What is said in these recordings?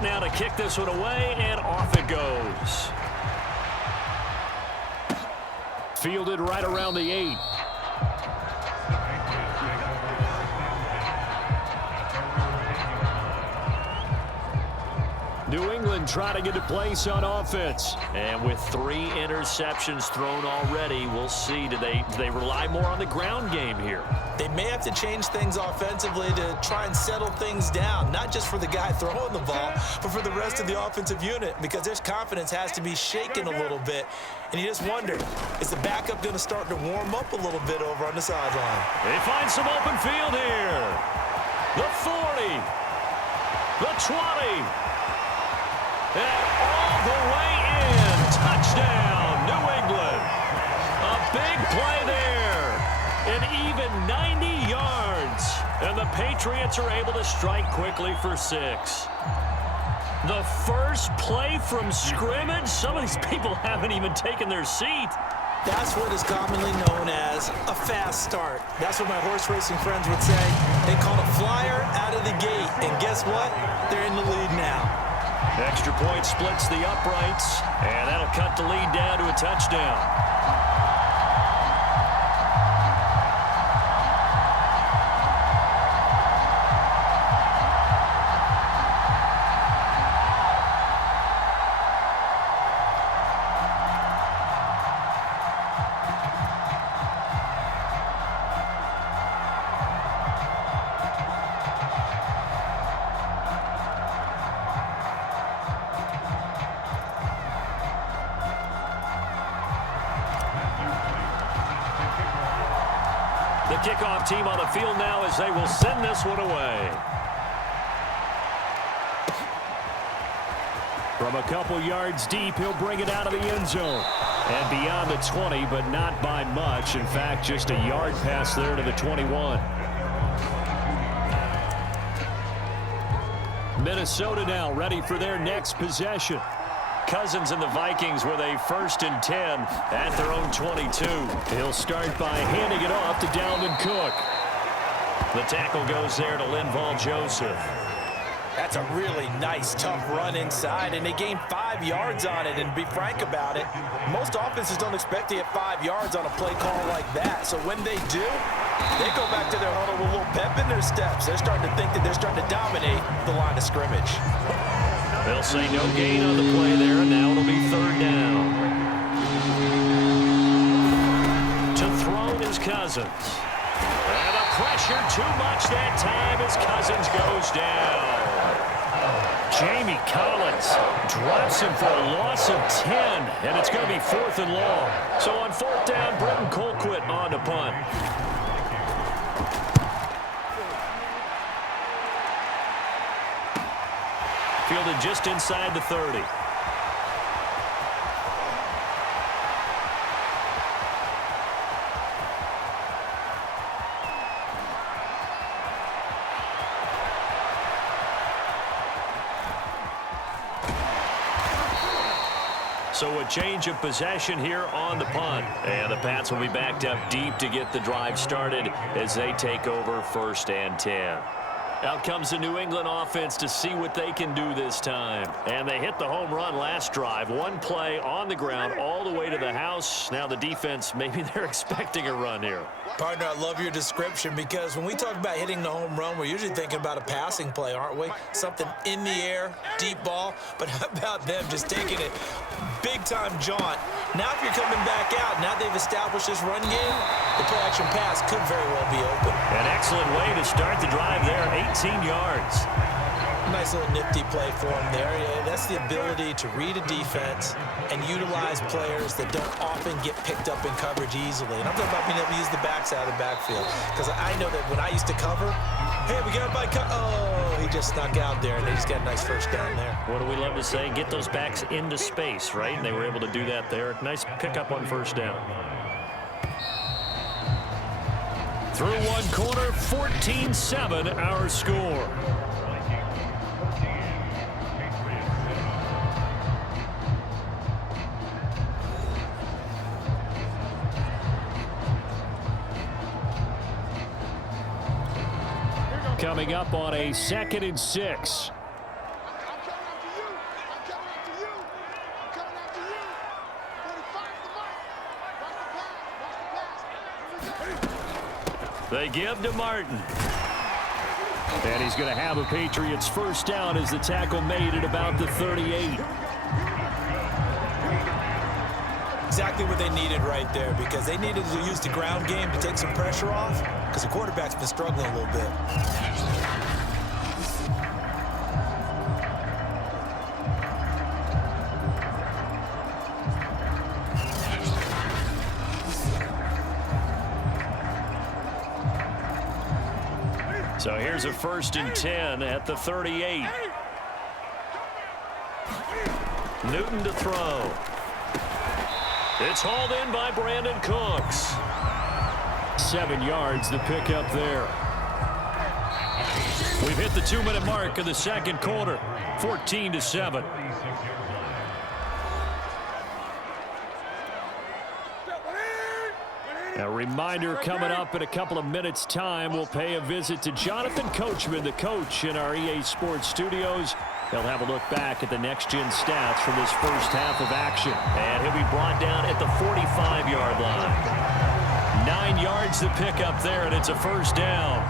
set now to kick this one away, and off it goes. Fielded right around the 8. New England trying to get a place on offense. And with 3 interceptions thrown already, we'll see. Do they rely more on the ground game here? They may have to change things offensively to try and settle things down, not just for the guy throwing the ball, but for the rest of the offensive unit, because their confidence has to be shaken a little bit. And you just wonder, is the backup going to start to warm up a little bit over on the sideline? They find some open field here. The 40. The 20. And all the way in. Touchdown, New England. A big play there. An even 90 yards. And the Patriots are able to strike quickly for 6. The first play from scrimmage. Some of these people haven't even taken their seat. That's what is commonly known as a fast start. That's what my horse racing friends would say. They call a flyer out of the gate. And guess what? They're in the lead now. Extra point splits the uprights, and that'll cut the lead down to a touchdown. The kickoff team on the field now as they will send this one away. From a couple yards deep, he'll bring it out of the end zone. And beyond the 20, but not by much. In fact, just a yard pass there to the 21. Minnesota now ready for their next possession. Cousins and the Vikings with a 1st and 10 at their own 22. He'll start by handing it off to Dalvin Cook. The tackle goes there to Linval Joseph. That's a really nice, tough run inside, and they gained 5 yards on it. And be frank about it, most offenses don't expect to get 5 yards on a play call like that. So when they do, they go back to their huddle with a little pep in their steps. They're starting to think that they're starting to dominate the line of scrimmage. They'll say no gain on the play there, and now it'll be 3rd down. To throw is Cousins. And the pressure too much that time as Cousins goes down. Jamie Collins drops him for a loss of 10, and it's going to be 4th and long. So on 4th down, Britton Colquitt on to punt. Fielded just inside the 30. So a change of possession here on the punt. And the Pats will be backed up deep to get the drive started as they take over 1st and 10. Out comes the New England offense to see what they can do this time. And they hit the home run last drive. One play on the ground all the way to the house. Now the defense, maybe they're expecting a run here. Partner, I love your description, because when we talk about hitting the home run, we're usually thinking about a passing play, aren't we? Something in the air, deep ball. But how about them just taking it big-time jaunt? Now if you're coming back out, now they've established this run game, the play-action pass could very well be open. An excellent way to start the drive there, 18 yards. Nice little nifty play for him there. Yeah, that's the ability to read a defense and utilize players that don't often get picked up in coverage easily. And I'm talking about being able to use the backs out of the backfield. Because I know that when I used to cover, hey, we got a by oh, he just snuck out there, and they just got a nice 1st down there. What do we love to say? Get those backs into space, right? And they were able to do that there. Nice pickup on 1st down. Through one quarter, 14-7 our score. Coming up on a 2nd and 6. They give to Martin. And he's going to have a Patriots first down as the tackle made at about the 38. Exactly what they needed right there, because they needed to use the ground game to take some pressure off, because the quarterback's been struggling a little bit. So here's a 1st and 10 at the 38. Newton to throw. It's hauled in by Brandon Cooks. 7 yards, the pickup there. We've hit the 2-minute mark of the second quarter. 14-7. A reminder coming up in a couple of minutes' time. We'll pay a visit to Jonathan Coachman, the coach in our EA Sports studios. He'll have a look back at the next-gen stats from this first half of action. And he'll be brought down at the 45-yard line. 9 yards to pick up there, and it's a first down.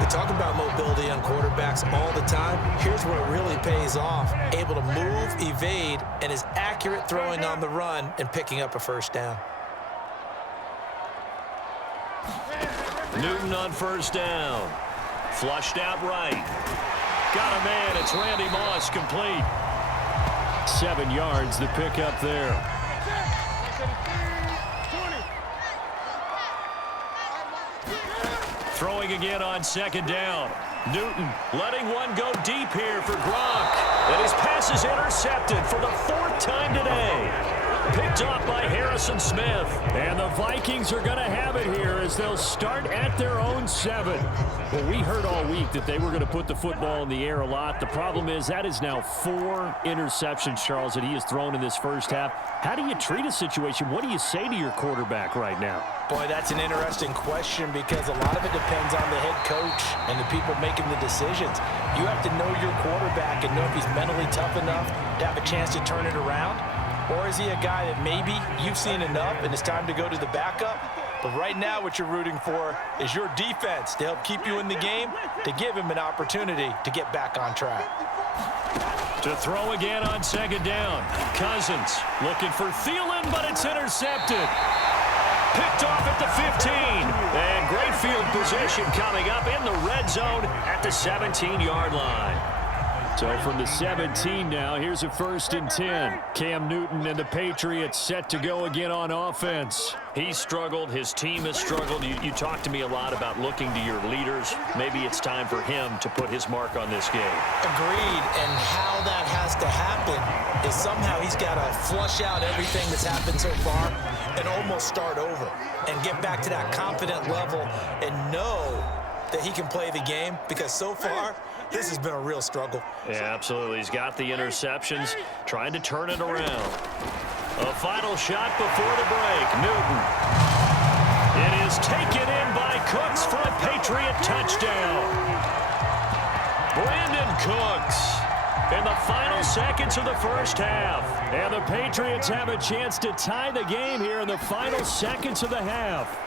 They talk about mobility on quarterbacks all the time. Here's where it really pays off. Able to move, evade, and is accurate throwing on the run and picking up a first down. Newton on first down. Flushed out right. Got a man. It's Randy Moss, complete. 7 yards, the pickup there. Throwing again on second down. Newton letting one go deep here for Gronk. And his pass is intercepted for the 4th time today. Picked off by Harrison Smith. And the Vikings are going to have it here as they'll start at their own 7. Well, we heard all week that they were going to put the football in the air a lot. The problem is that is now 4 interceptions, Charles, that he has thrown in this first half. How do you treat a situation? What do you say to your quarterback right now? Boy, that's an interesting question, because a lot of it depends on the head coach and the people making the decisions. You have to know your quarterback and know if he's mentally tough enough to have a chance to turn it around. Or is he a guy that maybe you've seen enough and it's time to go to the backup? But right now what you're rooting for is your defense to help keep you in the game, to give him an opportunity to get back on track. To throw again on second down. Cousins looking for Thielen, but it's intercepted. Picked off at the 15. And great field position coming up in the red zone at the 17-yard line. So from the 17 now, here's a 1st and 10. Cam Newton and the Patriots set to go again on offense. He's struggled. His team has struggled. You talk to me a lot about looking to your leaders. Maybe it's time for him to put his mark on this game. Agreed. And how that has to happen is somehow he's got to flush out everything that's happened so far and almost start over and get back to that confident level and know that he can play the game, because so far this has been a real struggle. Yeah, absolutely. He's got the interceptions, trying to turn it around. A final shot before the break. Newton. It is taken in by Cooks for a Patriot touchdown. Brandon Cooks in the final seconds of the first half. And the Patriots have a chance to tie the game here in the final seconds of the half.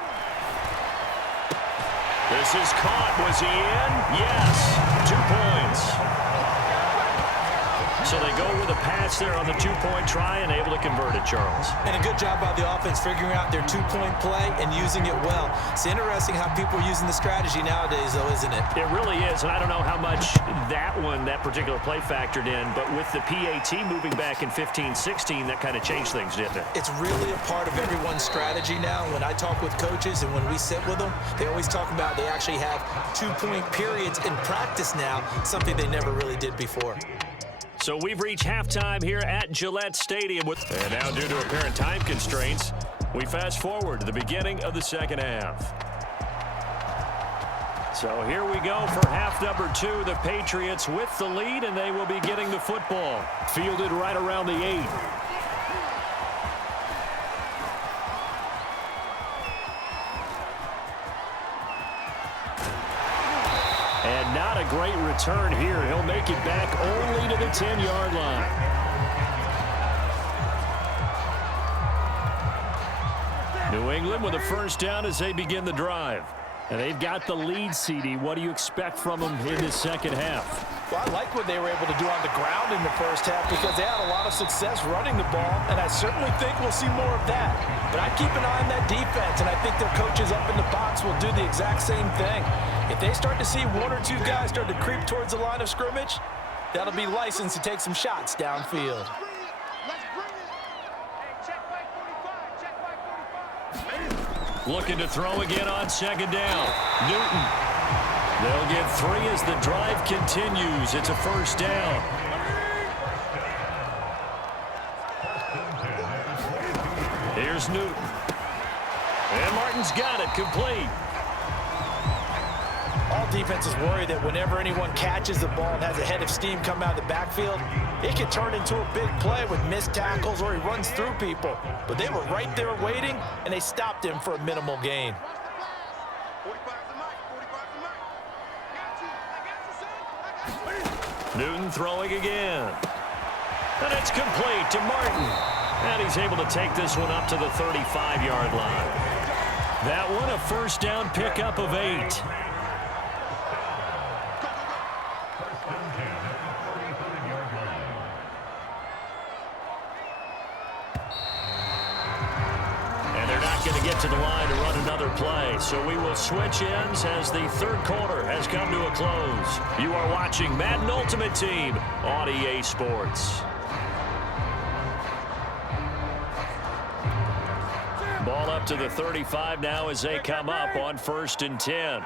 This is caught. Was he in? Yes. 2 points. So they go with a pass there on the 2-point try and able to convert it, Charles. And a good job by the offense figuring out their 2-point play and using it well. It's interesting how people are using the strategy nowadays, though, isn't it? It really is, and I don't know how much that particular play factored in, but with the PAT moving back in 15-16, that kind of changed things, didn't it? It's really a part of everyone's strategy now. When I talk with coaches and when we sit with them, they always talk about they actually have 2-point periods in practice now, something they never really did before. So we've reached halftime here at Gillette Stadium. And now, due to apparent time constraints, we fast forward to the beginning of the second half. So here we go for half number 2. The Patriots with the lead, and they will be getting the football. Fielded right around the 8. And not a great return here. He'll make it back only to the 10-yard line. New England with a first down as they begin the drive. And they've got the lead, CD. What do you expect from them in the second half? Well, I like what they were able to do on the ground in the first half because they had a lot of success running the ball, and I certainly think we'll see more of that. But I'd keep an eye on that defense, and I think their coaches up in the box will do the exact same thing. If they start to see one or two guys start to creep towards the line of scrimmage, that'll be licensed to take some shots downfield. Looking to throw again on second down. Newton. They'll get 3 as the drive continues. It's a first down. Here's Newton. And Martin's got it complete. All defenses worry that whenever anyone catches the ball and has a head of steam come out of the backfield, it can turn into a big play with missed tackles or he runs through people. But they were right there waiting, and they stopped him for a minimal gain. Newton throwing again. And it's complete to Martin. And he's able to take this one up to the 35-yard line. That one a first down pickup of 8. Going to get to the line to run another play. So we will switch ends as the third quarter has come to a close. You are watching Madden Ultimate Team on EA Sports. Ball up to the 35 now as they come up on 1st and 10.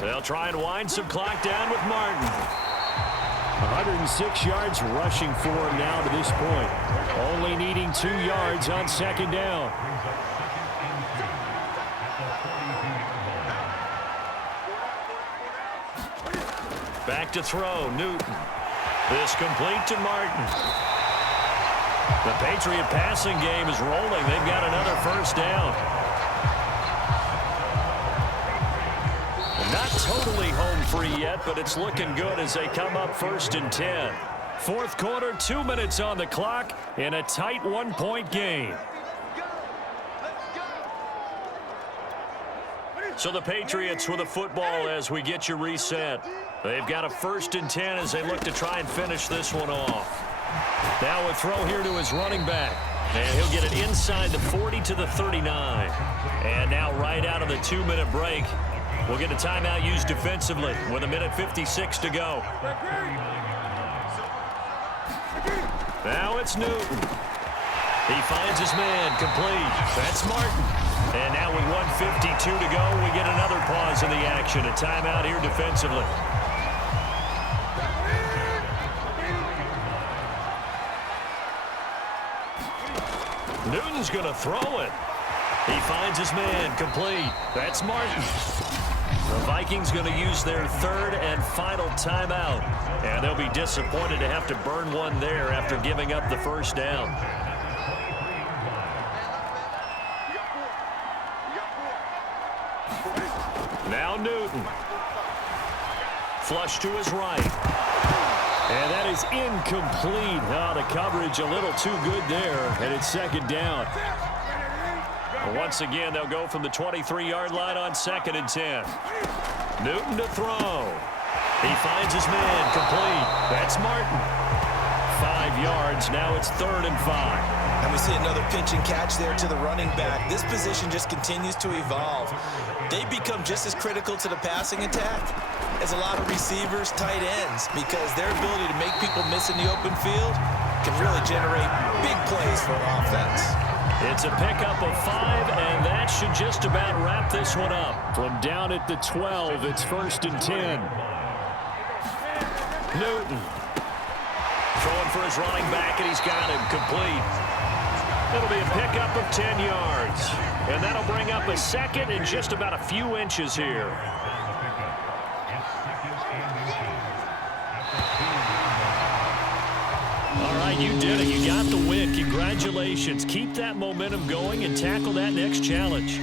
They'll try and wind some clock down with Martin. 106 yards rushing for him now to this point. Only needing 2 yards on second down. Back to throw, Newton. This complete to Martin. The Patriot passing game is rolling. They've got another first down. Not totally home free yet, but it's looking good as they come up 1st and 10. Fourth quarter, 2 minutes on the clock in a tight 1-point game. So the Patriots with a football as we get you reset. They've got a 1st and 10 as they look to try and finish this one off. Now a throw here to his running back. And he'll get it inside the 40 to the 39. And now right out of the 2-minute break, we'll get a timeout used defensively with 1:56 to go. Now it's Newton. He finds his man complete. That's Martin. And now with 1:52 to go, we get another pause in the action. A timeout here defensively. Newton's going to throw it. He finds his man complete. That's Martin. The Vikings going to use their 3rd and final timeout. And they'll be disappointed to have to burn one there after giving up the first down. Now Newton. Flush to his right. And that is incomplete. Oh, the coverage a little too good there. And it's second down. Once again, they'll go from the 23-yard line on 2nd and 10. Newton to throw. He finds his man complete. That's Martin. 5 yards. Now it's 3rd and 5. And we see another pitch and catch there to the running back. This position just continues to evolve. They become just as critical to the passing attack as a lot of receivers, tight ends, because their ability to make people miss in the open field can really generate big plays for an offense. It's a pickup of 5, and that should just about wrap this one up. From down at the 12, it's 1st and 10. Newton throwing for his running back, and he's got him complete. It'll be a pickup of 10 yards, and that'll bring up a 2nd and just about a few inches here. All right, you did it. You got the win. Congratulations. Keep that momentum going and tackle that next challenge.